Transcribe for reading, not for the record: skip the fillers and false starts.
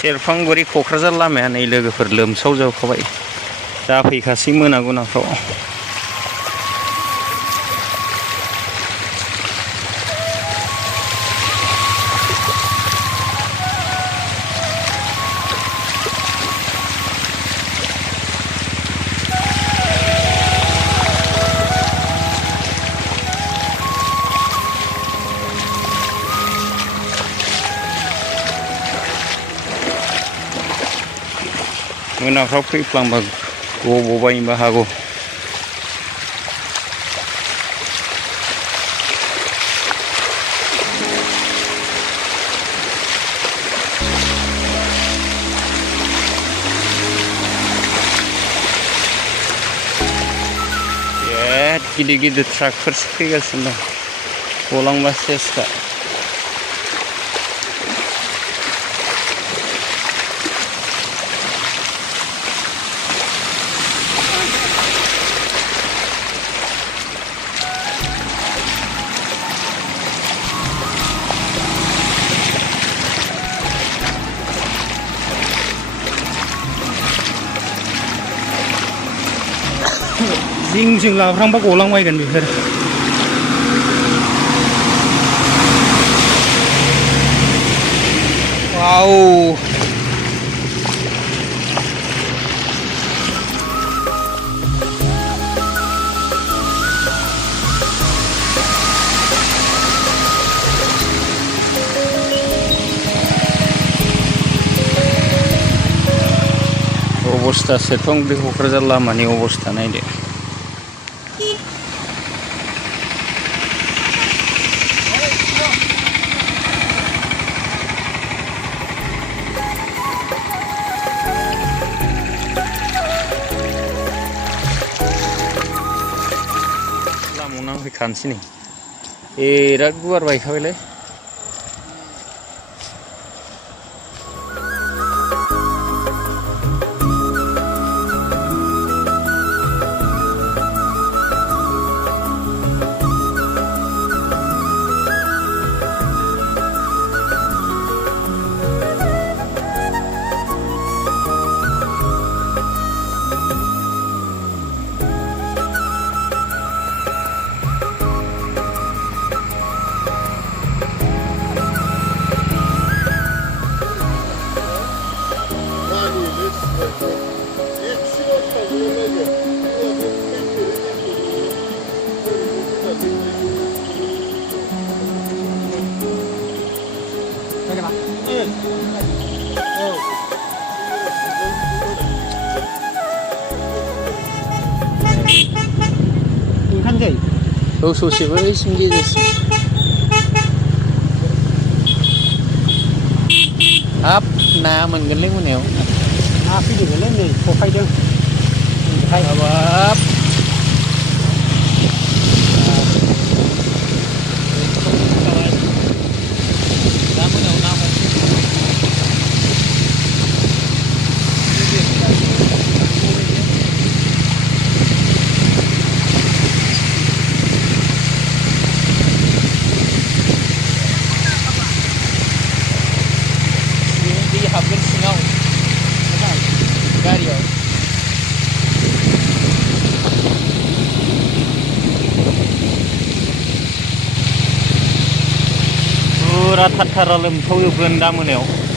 सेरफांगुरि क'क्राझार लामाया नै लोगोफोर लोमसावजोबखाबाय जाफैखासै मोनागुनाफ्राव। मोनाफ्राव फैफ्लांबा गब'बायनोबो हागौ। बिराद गिदिर गिदिर ट्राकफोरसो फैगासिनो दं गलांबा सेसखा। जिं जिं लाफ्रांबा गलांबायगोन बेफोर। वाव अबस्था सेरफांगुरि क'क्राझार लामानि अबस्था नायदो। लामायाव नांफैखानोसै नै बिराद गुवार बायखाबायलै। औ ससेबो एसिम गेजेरसिम हाब नाया मोनगोनलै मोनायाव। ना फैदोंलै नै खखायदों हाबाब दा मोनायाव ना हाबगोन सिङाव गारियाव। फुरा थार थारा लोमसावजोबगोन दा मोनायाव।